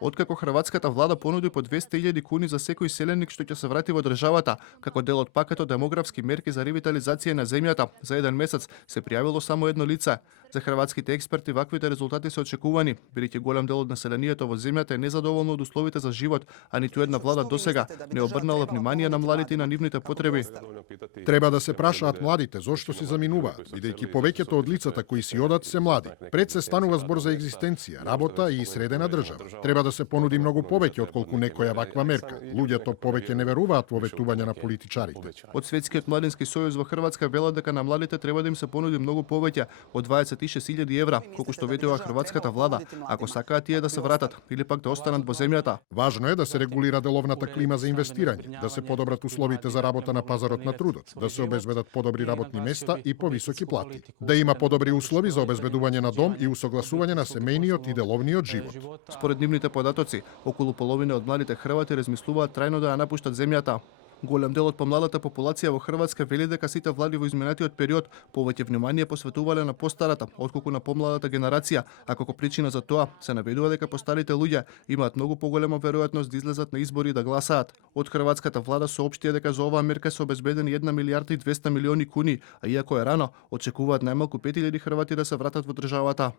Откако хрватската влада понуди по 200.000 куни за секој селеник што ќе се врати во државата, како дел од пакетот демографски мерки за ревитализација на земјата, за еден месец се пријавило само едно лице. За хрватските експерти ваквите резултати се очекувани, бидејќи голем дел од населението во земјата е незадоволно од условите за живот, а ниту една влада досега не обрнала внимание на младите и на нивните потреби. Треба да се прашаат младите зошто си заминуваат, бидејќи повеќето од лицата кои си одат се млади. Пред се станува збор за екзистенција, работа и средена држава. Треба да се понуди многу повеќе отколку некоја ваква мерка. Луѓето повеќе не веруваат во ветување на политичарите. Од Светскиот младински сојуз во Хрватска велат дека на младите треба да им се понуди многу повеќе од 26.000 евра, колку што ветува хрватската влада, ако сакаат тие да се вратат или пак да останат во земјата. Важно е да се регулира деловната клима за инвестирање, да се подобрат условите за работа на пазарот на трудот, да се обезбедат подобри работни места и повисоки плати, да има подобри услови за обезбедување на дом и усогласување на семејниот и деловниот живот. Според нивните податоци, околу половина од младите хрвати размислуваат трајно да ја напуштат земјата. Голем дел од помладата популација во Хрватска вели дека сите влади во изминатиот период повеќе внимание посветувале на постарата, отколку на помладата генерација, а како причина за тоа се наведува дека постарите луѓе имаат многу поголема веројатност да излезат на избори и да гласаат. Од хрватската влада соопштија дека за оваа мерка се обезбедени 1 милијарда и 200 милиони куни, а иако е рано, очекуваат најмалку 5.000 хрвати да се вратат во државата.